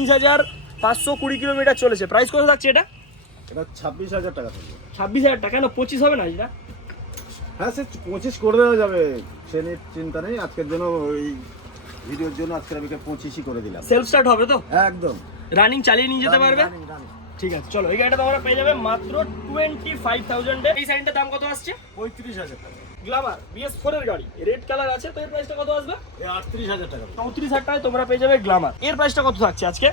তিরিশ হাজার পাঁচশো কুড়ি কিলোমিটার চলেছে। প্রাইস কত থাকছে এটা? এটা ছাব্বিশ হাজার টাকা থাকবে। ছাব্বিশ হাজার টাকা। কেন পঁচিশ হবে না এটা হ্যাঁ সে পঁচিশ করে দেওয়া যাবে। সে নিয়ে চিন্তা নেই। আজকের জন্য ওই ভিডিওর জন্য আজকের আমি পঁচিশই করে দিলাম। সেলফ স্টার্ট হবে তো? একদম। রানিং চালিয়ে নিয়ে যেতে পারবে? Running, running. ঠিক আছে চলো এই গাড়িটা তোমরা পেয়ে যাবে মাত্র টোয়েন্টি ফাইভ থাউজেন্ডে এই সাইনটার দাম কত আসছে? পঁয়ত্রিশ হাজার টাকা। গ্লামার বিএস ফোর এর গাড়ি রেড কালার আছে তো এর প্রাইসটা কত আসবে? এ আটত্রিশ হাজার টাকা। চৌত্রিশ হাজার টাকায় তোমরা পেয়ে যাবে গ্লামার। এর প্রাইসটা কত থাকছে আজকে?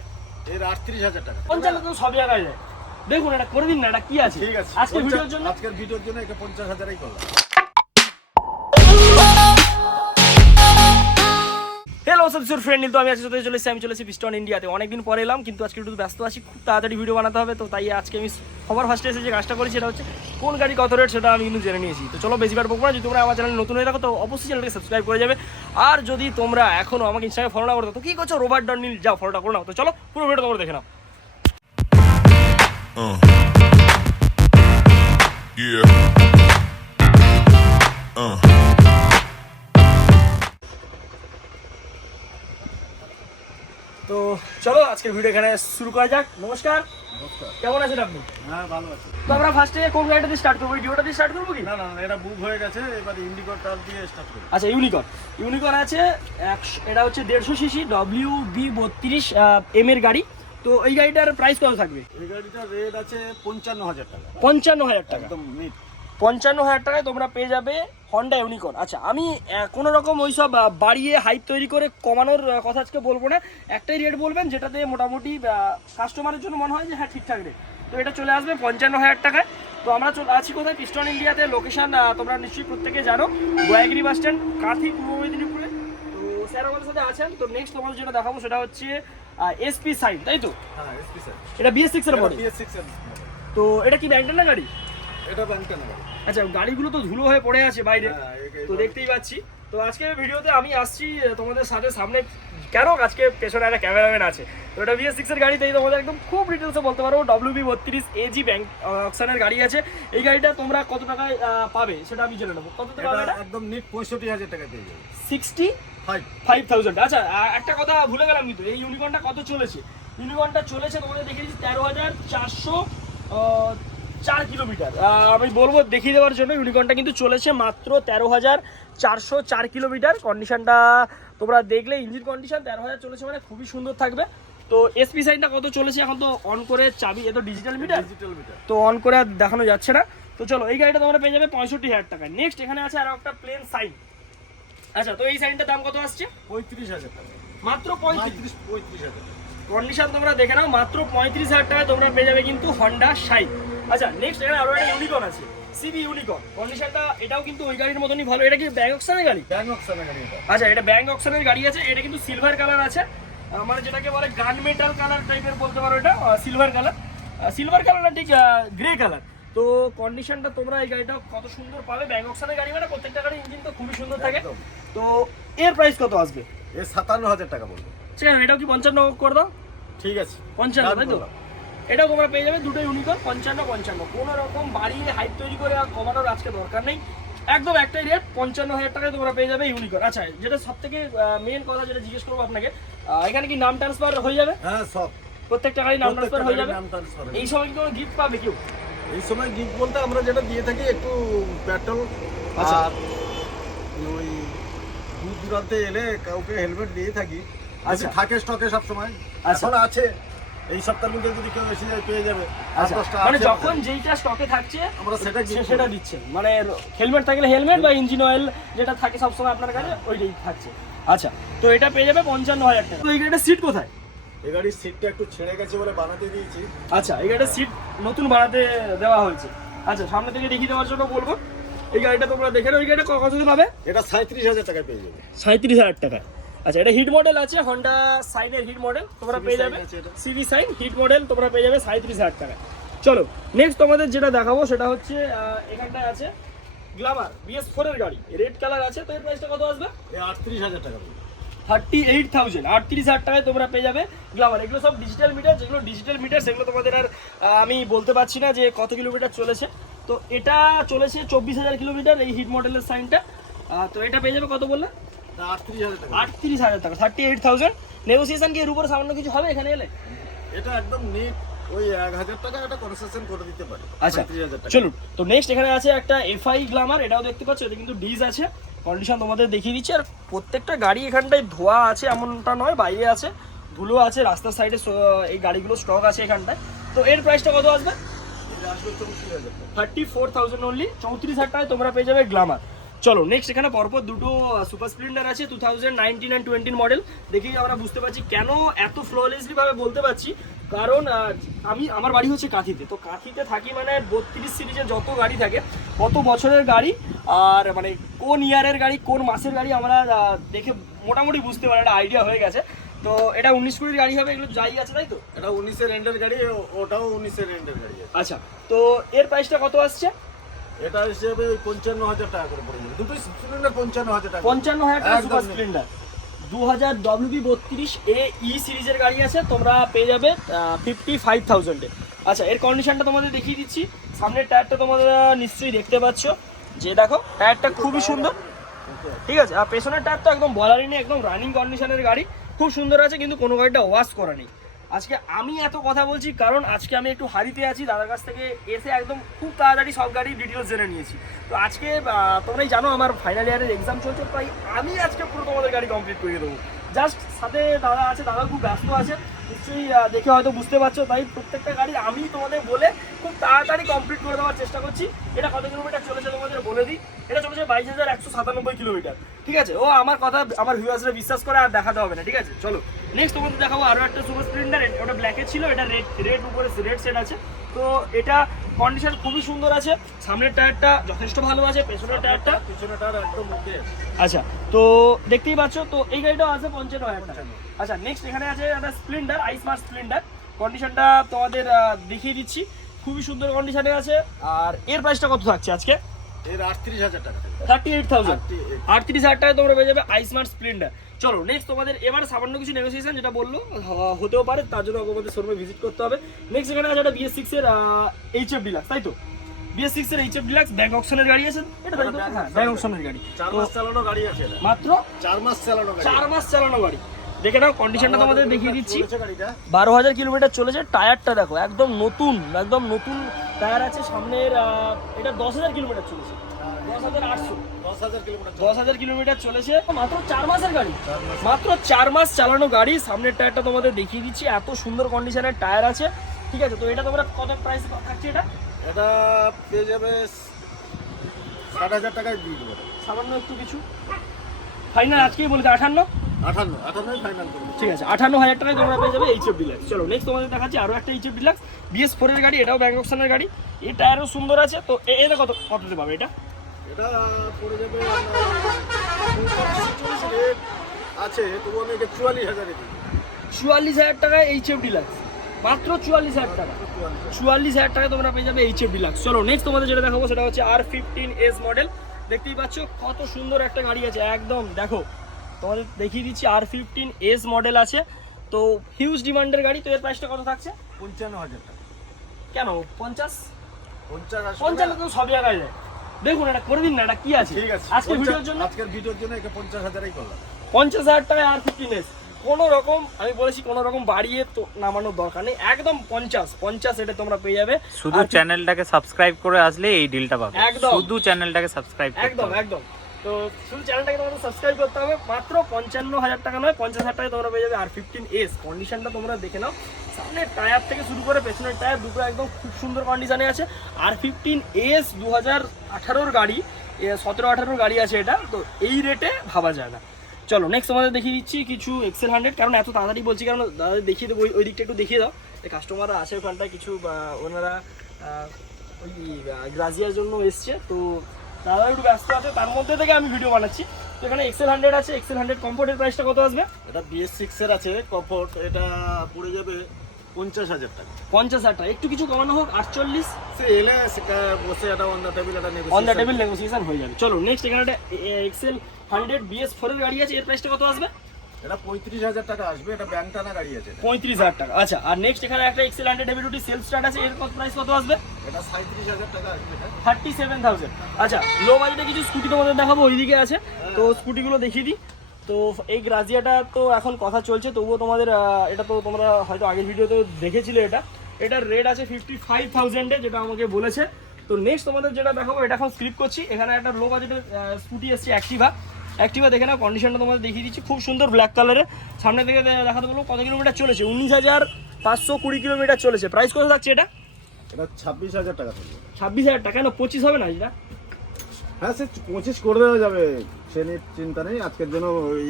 এর আটত্রিশ হাজার টাকা। পঞ্চান্ন তো সব জায়গায় যায়। দেখুন এটা করে দিন না এটা কি আছে? ঠিক আছে আজকে ভিডিওর জন্য আজকের ভিডিওর জন্য এটা পঞ্চাশ হাজারই করলাম। হ্যালো সবসুর ফ্রেন্ড তো আমি আজকে চলে এসেছি আমি চলেছি পিস্টন ইন্ডিয়াতে অনেকদিন পরে এলাম, কিন্তু আজকে একটু ব্যস্ত আছি, খুব তাড়াতাড়ি ভিডিও বানাতে হবে, তো তাই আজকে আমি সবার ফার্স্টে এসে যে কাজটা করেছি, সেটা হচ্ছে কোন গাড়ি কত রেট সেটা আমি কিন্তু জেনে নিয়েছি। তো চলো বেশি বার বকবো না, যদি তোমরা আমার চ্যানেল নতুন হয়ে থাকো, তো অবশ্যই চ্যানেলকে সাবস্ক্রাইব করে যাবে। আর যদি তোমরা এখনও আমাকে ইনস্টাগ্রামে ফলো না করতো তো কি করছ? রোবার্ট ডনিল যাও ফলোটা করে নাও। তো চলো, পুরো ভিডিও তোমরা দেখে নাও। Uh. Yeah. Uh. তো চলো আজকে ভিডিও এখানে শুরু করা যাক। নমস্কার। কেমন আছেন আপনি? হ্যাঁ ভালো আছে। তো আমরা ফার্স্টে কোন গাড়িটা দিয়ে স্টার্ট করব? ভিডিওটা দিয়ে স্টার্ট করব কি? না না এটা বুক হয়ে গেছে এবার ইন্ডিকোর টাল দিয়ে স্টার্ট করি আচ্ছা ইউনিকর্ন ইউনিকর্ন আছে একশো এটা হচ্ছে দেড়শো সিসি ডব্লিউ বি বত্রিশ এম এর গাড়ি। তো এই গাড়িটার প্রাইস কত থাকবে? এই গাড়িটার রেট আছে পঞ্চান্ন হাজার টাকা। পঞ্চান্ন হাজার টাকা। একদম মিট পঞ্চান্ন হাজার টাকায় তোমরা পেয়ে যাবে হন্ডা ইউনিকর্ন আচ্ছা আমি কোনো রকম ওই সব বাড়িয়ে হাইপ তৈরি করে কমানোর কথা আজকে বলব না। একটাই রেট বলবেন যেটাতে মোটামুটি কাস্টমারের জন্য মনে হয় যে হ্যাঁ ঠিকঠাক রেট তো এটা চলে আসবে পঞ্চান্ন হাজার টাকায়। তো আমরা চলে আছি কোথায়? পিস্টন ইন্ডিয়াতে লোকেশন তোমরা নিশ্চয়ই প্রত্যেকে জানো। গোয়াগিরি বাস স্ট্যান্ড কাঁথি পূর্ব মেদিনীপুরে। তো স্যার আমাদের সাথে আছেন। তো নেক্সট তোমাদের যেটা দেখাবো সেটা হচ্ছে এসপি সাইড তাই তো? হ্যাঁ এটা বিএস সিক্স এর মডেল তো এটা কি ব্যাংকের না গাড়ি? এটা ব্যাংকটা না আচ্ছা গাড়িগুলো তো ধুলো হয়ে পড়ে আছে বাইরে। হ্যাঁ, তো দেখতেই পাচ্ছি। তো আজকে ভিডিওতে আমি আসছি তোমাদের সাথে সামনে। কেন? আজকে পেছনে একটা ক্যামেরাম্যান আছে। তো এটা বিএস সিক্সের গাড়িতেই তোমাদের একদম খুব ডিটেলসে বলতে পারব ডব্লিউ বি বত্রিশ এজি ব্যাংক অপশনের গাড়ি আছে। এই গাড়িটা তোমরা কত টাকায় পাবে সেটা আমি জেনে নেব। কত টাকা একদম নিট পঁয়ষট্টি হাজার টাকা পেয়ে যাবে। সিক্সটি ফাইভ ফাইভ থাউজেন্ড আচ্ছা একটা কথা ভুলে গেলাম কিন্তু। এই ইউনিকর্নটা কত চলেছে? ইউনিকর্নটা চলেছে তোমাদের দেখিয়ে দিচ্ছি তেরো হাজার চারশো চার কিলোমিটার। আমি বলব দেখিয়ে দেওয়ার জন্য ইউনিকর্নটা কিন্তু চলেছে মাত্র তেরো হাজার চারশো চার কিলোমিটার। কন্ডিশনটা তোমরা দেখলে ইঞ্জিন কন্ডিশন তেরো হাজার চলেছে মানে খুবই সুন্দর থাকবে। তো এসপি সাইনটা কত চলেছে এখন তো অন করে চাবি এ তো ডিজিটাল মিটার ডিজিটাল মিটার তো অন করে দেখানো যাচ্ছে না। তো চলো এই গাড়িটা তোমরা পেয়ে যাবে পঁয়ষট্টি হাজার টাকা নেক্সট এখানে আছে আরও একটা প্লেন সাইন আচ্ছা তো এই সাইনটার দাম কত আসছে? পঁয়ত্রিশ হাজার টাকা। মাত্র পঁয়ত্রিশ। পঁয়ত্রিশ হাজার কন্ডিশন তোমরা দেখে নাও মাত্র পঁয়ত্রিশ হাজার টাকায় তোমরা পেয়ে যাবে কিন্তু হন্ডা শাইন আচ্ছা নেক্সট এখানে আরও একটা ইউনিকর্ন আছে। সিবি ইউনিকর্ন কন্ডিশনটা এটাও কিন্তু ওই গাড়ির মতনই ভালো। এটা কি ব্যাগ অক্সনের গাড়ি? ব্যাংক অপশনে গাড়ি আচ্ছা এটা ব্যাংক অক্সনের গাড়ি আছে। এটা কিন্তু সিলভার কালার আছে। মানে যেটাকে বলে গান মেটাল কালার টাইপের বলতে পারো এটা। সিলভার কালার সিলভার কালার না ঠিক গ্রে কালার তো কন্ডিশনটা তোমরা এই গাড়িটা কত সুন্দর পাবে। ব্যাংক অক্সনের গাড়ি মানে প্রত্যেকটা গাড়ির ইঞ্জিন তো খুবই সুন্দর থাকে। তো এর প্রাইস কত আসবে? এ সাতান্ন হাজার টাকা বলব ঠিক আছে এটাও কি পঞ্চান্ন করে দাও? ঠিক আছে। পঞ্চান্ন তাই তো। এটা তোমরা পেয়ে যাবে দুটো ইউনিকর্ন পঞ্চান্ন পঞ্চান্ন। কোনো রকম বাড়িয়ে হাইট তৈরি করে আর কমানোর আজকে দরকার নেই। একদম একটাই রেট পঞ্চান্ন হাজার টাকায় তোমরা পেয়ে যাবে ইউনিকর্ন আচ্ছা যেটা সব থেকে মেন কথা যেটা জিজ্ঞেস করব আপনাকে এখানে কি নাম ট্রান্সফার হয়ে যাবে? হ্যাঁ সব। প্রত্যেকটা গাড়ি নাম ট্রান্সফার হয়ে যাবে? এই সময় কি কোনো গিফট পাবে কেউ? এই সময় গিফট বলতে আমরা যেটা দিয়ে থাকি একটু পেট্রোল আচ্ছা। আর ওই দূর দূরান্তে এলে কাউকে হেলমেট দিয়ে থাকি। আচ্ছা। থাকে স্টকে সব সময়। এখন আছে। এই সপ্তাহের মধ্যে যদি কেউ এসে যায় পেয়ে যাবে। আচ্ছা মানে যখন যেইটা স্টকে থাকছে আমরা সেটা সেটা করি। দিচ্ছেন মানে হেলমেট থাকলে হেলমেট বা ইঞ্জিন অয়েল যেটা থাকে সবসময় আপনার কাছে ওইটাই থাকছে। আচ্ছা তো এটা পেয়ে যাবে পঞ্চান্ন হাজার টাকা। তো এই গাড়িটা সিট কোথায়? এই গাড়ির সিটটা একটু ছেড়ে গেছে বলে বানাতে দিয়েছি। আচ্ছা এই গাড়িটা সিট নতুন বানাতে দেওয়া হয়েছে। আচ্ছা সামনে থেকে দেখিয়ে দেওয়ার জন্য বলব এই গাড়িটা তোমরা দেখে নাও এই গাড়িটা কত পাবে? এটা সাঁত্রিশ হাজার টাকায় পেয়ে যাবে। সাঁত্রিশ হাজার টাকা আচ্ছা এটা হিট মডেল আছে হন্ডা সাইনের হিট মডেল তোমরা পেয়ে যাবে। সিভি সাইন হিট মডেল তোমরা পেয়ে যাবে সাঁত্রিশ হাজার টাকা চলো নেক্সট তোমাদের যেটা দেখাবো সেটা হচ্ছে এখানটায় আছে গ্লামার বিএস ফোর এর গাড়ি। রেড কালার আছে তো এর প্রাইসটা কত আসবে? আটত্রিশ হাজার টাকা থার্টি এইট থাউজেন্ড আটত্রিশ হাজার টাকায় তোমরা পেয়ে যাবে গ্লামার এগুলো সব ডিজিটাল মিটার যেগুলো ডিজিটাল মিটার সেগুলো তোমাদের আর আমি বলতে পারছি না যে কত কিলোমিটার চলেছে। তো এটা চলেছে চব্বিশ হাজার কিলোমিটার এই হিট মডেলের সাইনটা তো এটা পেয়ে যাবে কত বললে? আটত্রিশ হাজার টাকা। থার্টি এইট থাউজেন্ড নেগোসিয়েশন কি এর উপরে সামান্য কিছু হবে এখানে এলে? এটা একদম নিট ওই এক হাজার টাকা একটা কনসেশন করে দিতে পারে। আচ্ছা চলুন। তো নেক্সট এখানে আছে একটা এফআই গ্লামার এটাও দেখতে পাচ্ছ এটা কিন্তু ডিজ আছে। কন্ডিশন তোমাদের দেখিয়ে দিচ্ছি। আর প্রত্যেকটা গাড়ি এখানটায় ধোয়া আছে এমনটা নয় বাইরে আছে ধুলো আছে রাস্তার সাইডে এই গাড়িগুলো স্টক আছে এখানটায়। তো এর প্রাইসটা কত আসবে? থার্টি ফোর থাউজেন্ড অনলি চৌত্রিশ হাজার টাকায় তোমরা পেয়ে যাবে গ্লামার চলো নেক্সট এখানে পরপর দুটো সুপার স্প্লেন্ডার আছে টু থাউজেন্ড নাইনটিন অ্যান্ড টোয়েন্টির মডেল দেখেই আমরা বুঝতে পারছি কেন এত ফ্ললেসলি ভাবে বলতে পারছি। কারণ আমি আমার বাড়ি হচ্ছে কাঁথিতে। তো কাঁথিতে থাকি মানে বত্রিশ সিরিজের যত গাড়ি থাকে কত বছরের গাড়ি আর মানে কোন ইয়ারের গাড়ি কোন মাসের গাড়ি আমরা দেখে মোটামুটি বুঝতে পারি একটা আইডিয়া হয়ে গেছে। তো এটা উনিশ কুড়ির গাড়ি হবে এগুলো যাই আছে তাই তো? এটা উনিশের এন্ডের গাড়ি ওটাও উনিশের এন্ডের গাড়ি আচ্ছা তো এর প্রাইসটা কত আসছে? এটা হিসেবে ওই পঞ্চান্ন হাজার টাকা করে পড়ে যাবে দুটোই সিলিন্ডার পঞ্চান্ন হাজার টাকা। পঞ্চান্ন হাজার টাকা সুপার নেই। স্প্লেন্ডার। দু হাজার ডব্লিউবি বত্রিশ এ ই সিরিজের গাড়ি আছে তোমরা পেয়ে যাবে ফিফটি ফাইভ থাউজেন্ডে আচ্ছা এর কন্ডিশনটা তোমাদের দেখিয়ে দিচ্ছি। সামনের টায়ারটা তোমাদের আহ, নিশ্চয়ই দেখতে পাচ্ছ। যে দেখো টায়ারটা খুবই সুন্দর। ঠিক আছে? আর পেছনের টায়ার তো একদম বলারই নেই একদম রানিং কন্ডিশনের গাড়ি। খুব সুন্দর আছে কিন্তু কোনো গাড়িটা ওয়াশ করা নেই। আজকে আমি এত কথা বলছি কারণ আজকে আমি একটু হারিতে আছি, দাদার কাছ থেকে এসে একদম খুব তাড়াতাড়ি সব গাড়ির ডিটেলস জেনে নিয়েছি। তো আজকে তোমরাই জানো আমার ফাইনাল ইয়ারের এক্সাম চলছে, তাই আমি আজকে পুরো তোমাদের গাড়ি কমপ্লিট করে দেবো। জাস্ট সাথে দাদা আছে দাদা খুব ব্যস্ত আছে, নিশ্চয়ই দেখে হয়তো বুঝতে পারছ, তাই প্রত্যেকটা গাড়ি আমি তোমাদের বলে খুব তাড়াতাড়ি কমপ্লিট করে দেওয়ার চেষ্টা করছি। এটা কত কিলোমিটার চলেছে তোমাদের বলে দিই? এটা চলেছে বাইশ হাজার একশো সাতানব্বই কিলোমিটার ঠিক আছে? ও আমার কথা আমার ভিউয়ার্সরা বিশ্বাস করে আর দেখাতে হবে না ঠিক আছে? চলো নেক্সট তোমাদের দেখাবো আরও একটা সুপার স্প্লেন্ডার ওটা ব্ল্যাকে ছিল এটা রেড রেড উপরে রেড সেট আছে। তো এটা কন্ডিশন খুবই সুন্দর আছে। সামনের টায়ারটা যথেষ্ট ভালো আছে পেছনের টায়ারটা পেছনের টায়ার একদম ওকে আচ্ছা তো দেখতেই পাচ্ছ তো এই গাড়িটাও আছে পঞ্চান্ন হাজার আচ্ছা নেক্সট এখানে আছে একটা স্প্লেন্ডার আইসমার্ট স্প্লেন্ডার কন্ডিশনটা তোমাদের দেখিয়ে দিচ্ছি। খুবই সুন্দর কন্ডিশনে আছে। আর এর প্রাইসটা কত থাকছে আজকে? এর আটত্রিশ হাজার টাকা। থার্টি এইট থাউজেন্ড 38,000 আটত্রিশ হাজার টাকায় তোমরা পেয়ে যাবে আইসমার্ট স্প্লেন্ডার চলো নেক্সট তোমাদের এবার সামান্য কিছু নেগোসিয়েশন যেটা বলল হতেও পারে তার জন্য আমাদের শোরুমে ভিজিট করতে হবে। নেক্সট এখানে আছে একটা বিএস সিক্স এর এইচ এফ ডিলাক্স তাই তো? বিএস সিক্স এর এইচ এফ ডিলাক্স ব্যাংক অপশনের গাড়ি আছে। এটা তাই তো? হ্যাঁ option ব্যাংক অপশনের গাড়ি। চার মাস চালানো গাড়ি আছে মাত্র? চার মাস চালানো গাড়ি। চার মাস চালানো গাড়ি। দেখে নাও কন্ডিশনটা তোমাদের দেখিয়ে দিচ্ছি। বারো হাজার কিলোমিটার চলেছে টায়ারটা দেখো একদম নতুন একদম নতুন টায়ার আছে সামনের এটা দশ হাজার কিলোমিটার চলেছে। দশ হাজার কিলোমিটার দশ হাজার কিলোমিটার চলেছে মাত্র চার মাসের গাড়ি। মাত্র চার মাস চালানো গাড়ি সামনের টায়ারটা তোমাদের দেখিয়ে দিচ্ছি এত সুন্দর কন্ডিশনের টায়ার আছে। ঠিক আছে তো এটা তোমরা কত প্রাইস থাকছে এটা? এটা পেয়ে যাবে ষাট হাজার টাকায় দিয়ে দেবো। সামান্য একটু কিছু। ফাইনাল আজকেই বলতে আঠান্ন। আঠান্ন আঠান্নই ফাইনাল করব। ঠিক আছে আঠান্ন হাজার টাকায় তোমরা পেয়ে যাবে এইচএফ ডিলাক্স চলো নেক্সট তোমাদের দেখাচ্ছি আরও একটা এইচএফ ডিলাক্স বিএস ফোরের গাড়ি এটাও গাড়ি। এই টায়ারও সুন্দর আছে। তো এটা কত কততে পাবে এটা? এটা পড়ে যাবে আছে তবু আমি এটা চুয়াল্লিশ হাজারে চুয়াল্লিশ হাজার টাকায় এইচএফ ডিলাক্স মাত্র চুয়াল্লিশ হাজার টাকা। চুয়াল্লিশ চুয়াল্লিশ হাজার টাকা তোমরা পেয়ে যাবে এইচএফ ডিলাক্স চলো নেক্সট তোমাদের যেটা দেখাবো সেটা হচ্ছে আর ফিফটিন এস মডেল দেখতেই পাচ্ছ কত সুন্দর একটা গাড়ি আছে। একদম দেখো তোমাদের দেখিয়ে দিচ্ছি আর ফিফটিন এস মডেল আছে। তো হিউজ ডিমান্ডের গাড়ি তো এর প্রাইসটা কত থাকছে? পঞ্চান্ন হাজার টাকা। কেন? পঞ্চাশ? পঞ্চাশ পঞ্চান্ন তো সব জায়গায় যায়। দেখুন এটা করে দিন না এটা কি আছে? ঠিক আছে। আজকে ভিডিওর জন্য আজকের ভিডিওর জন্য একে পঞ্চাশ হাজারই করলাম। পঞ্চাশ হাজার টাকায় আর ফিফটিন এস কোনো রকম আমি বলেছি কোনো রকম বাড়িয়ে তো নামানোর দরকার নেই। একদম পঞ্চাশ। পঞ্চাশ এটা তোমরা পেয়ে যাবে। শুধু চ্যানেলটাকে সাবস্ক্রাইব করে আসলে এই ডিলটা পাবে। একদম। শুধু চ্যানেলটাকে সাবস্ক্রাইব একদম একদম। তো শুধু চ্যানেলটাকে তোমাদের সাবস্ক্রাইব করতে হবে, মাত্র পঞ্চান্ন হাজার টাকা নয়, পঞ্চাশ হাজার টাকা তোমরা পেয়ে যাবে আর ফিফটিন এস কন্ডিশনটা তোমরা দেখে নাও। সামনের টায়ার থেকে শুরু করে পেছনের টায়ার দুটো একদম খুব সুন্দর কন্ডিশনে আছে। আর ফিফটিন এস দু হাজার আঠারোর গাড়ি সতেরো, আঠারোর গাড়ি আছে এটা, তো এই রেটে ভাবা যায় না। চলো নেক্সট তোমাদের দেখিয়ে দিচ্ছি কিছু এক্সেল হান্ড্রেড কারণ এত তাড়াতাড়ি বলছি, কারণ দাদা দেখিয়ে দেবো, ওই- ওই দিকটা একটু দেখিয়ে দাও। কাস্টমাররা আছে ওখানটায় কিছু ওনারা ওই গ্রাজিয়ার জন্য এসছে, তো দাদা একটু ব্যস্ত আছে তার মধ্যে থেকে আমি ভিডিও বানাচ্ছি। তো এখানে এক্সেল হান্ড্রেড আছে এক্সেল হান্ড্রেড কমফোর্টের প্রাইসটা কত আসবে? এটা বিএস সিক্সের আছে কমফোর্ট এটা পড়ে যাবে পঞ্চাশ হাজার টাকা। পঞ্চাশ হাজার টাকা। একটু কিছু কমানো হোক আটচল্লিশ? সে এলে বসে এটা অন দ্য টেবিল এটা অন দ্য টেবিল নেগোসিয়েশন হয়ে যাবে। চলো নেক্সট এখানে একটা এক্সেল হান্ড্রেড বিএস ফোরের গাড়ি আছে এর প্রাইসটা কত আসবে? এটা পঁয়ত্রিশ হাজার টাকা আসবে এটা ব্যাংক টানা গাড়ি আছে পঁয়ত্রিশ হাজার টাকা আচ্ছা আর নেক্সট এখানে একটা XL hundred heavy duty self start আছে এর কত প্রাইস কত আসবে? এটা সাঁত্রিশ হাজার টাকা আসবে থার্টি সেভেন থাউজেন্ড আচ্ছা লো বাজেটে কিছু স্কুটি তোমাদের দেখাবো ওইদিকে আছে। তো স্কুটিগুলো দেখিয়ে দিই। তো এই গ্রাজিয়াটা তো এখন কথা চলছে তবুও তোমাদের এটা তো তোমরা হয়তো আগের ভিডিওতে দেখেছিলে এটা। এটার রেট আছে ফিফটি ফাইভ থাউজেন্ডে যেটা আমাকে বলেছে। তো নেক্সট তোমাদের যেটা দেখাবো এটা এখন স্ক্রিপ করছি। এখানে একটা লো বাজেটের স্কুটি এসছে অ্যাক্টিভা অ্যাক্টিভা দেখে না কন্ডিশনটা তোমাদের দেখিয়ে দিচ্ছি। খুব সুন্দর ব্ল্যাক কালারের সামনে থেকে দেখাতে বলব কত কিলোমিটার চলেছে। উনিশ হাজার পাঁচশো কুড়ি কিলোমিটার চলেছে। প্রাইস কত থাকছে এটা? এটা ছাব্বিশ হাজার টাকা থাকবে। ছাব্বিশ হাজার টাকা। না পঁচিশ হবে না এটা হ্যাঁ সে পঁচিশ করে দেওয়া যাবে। সে নিয়ে চিন্তা নেই। আজকের জন্য ওই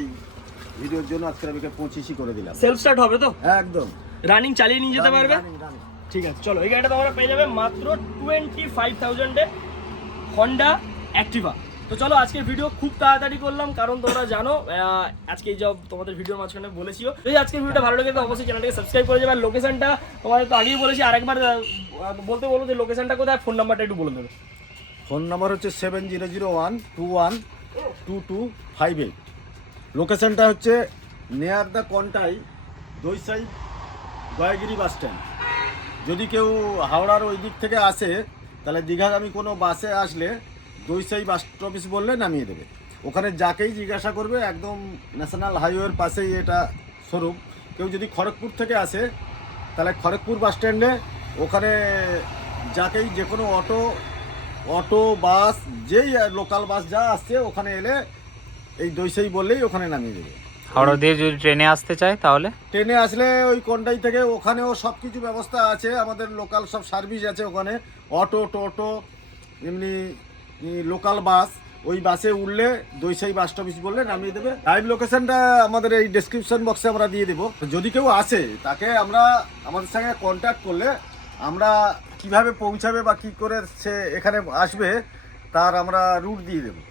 ভিডিওর জন্য আজকের আমি পঁচিশই করে দিলাম। সেলফ স্টার্ট হবে তো? একদম। রানিং চালিয়ে নিয়ে যেতে পারবে। ঠিক আছে চলো। এই গাড়িটা তোমরা পেয়ে যাবে মাত্র টোয়েন্টি ফাইভ থাউজেন্ডে হন্ডা অ্যাক্টিভা তো চলো আজকের ভিডিও খুব তাড়াতাড়ি করলাম, কারণ তোমরা জানো আজকে এই যে তোমাদের ভিডিওর মাঝখানে বলেছিও যদি আজকের ভিডিওটা ভালো লাগে তো অবশ্যই চ্যানেলটাকে সাবস্ক্রাইব করে যাবে লোকেশনটা তোমাদের তো আগেই বলেছি, আরেকবার বলতে বলো যে লোকেশনটা কোথায় ফোন নাম্বারটা একটু বলে দেবে। ফোন নাম্বার হচ্ছে seven zero zero one two one two two five eight লোকেশনটা হচ্ছে নেয়ার দ্য কন্টাই দইসাই গয়াগিরি বাস স্ট্যান্ড যদি কেউ হাওড়ার ওই দিক থেকে আসে, তাহলে দীঘাগামী কোনো বাসে আসলে দইসাই বাস অফিস বললে নামিয়ে দেবে। ওখানে যাকেই জিজ্ঞাসা করবে একদম ন্যাশনাল হাইওয়ের পাশেই এটা শোরুম। কেউ যদি খড়গপুর থেকে আসে তাহলে খড়গপুর বাস স্ট্যান্ডে ওখানে যাকেই যে কোনো অটো অটো বাস যেই লোকাল বাস যা আসছে ওখানে এলে এই দইসাই বললেই ওখানে নামিয়ে দেবে। হাওড়া দিয়ে যদি ট্রেনে আসতে চায় তাহলে? ট্রেনে আসলে ওই কোনটাই থেকে ওখানেও সব কিছু ব্যবস্থা আছে আমাদের লোকাল সব সার্ভিস আছে ওখানে। অটো টোটো এমনি লোকাল বাস, ওই বাসে উঠলে দৈশাই বাস স্টপিস বললে নামিয়ে দেবে। লাইভ লোকেশনটা আমাদের এই ডিসক্রিপশন বক্সে আমরা দিয়ে দেবো। যদি কেউ আসে, তাকে আমরা আমাদের সঙ্গে কন্ট্যাক্ট করলে আমরা কীভাবে পৌঁছাবে বা কি করে সে এখানে আসবে, তার আমরা রুট দিয়ে দেবো।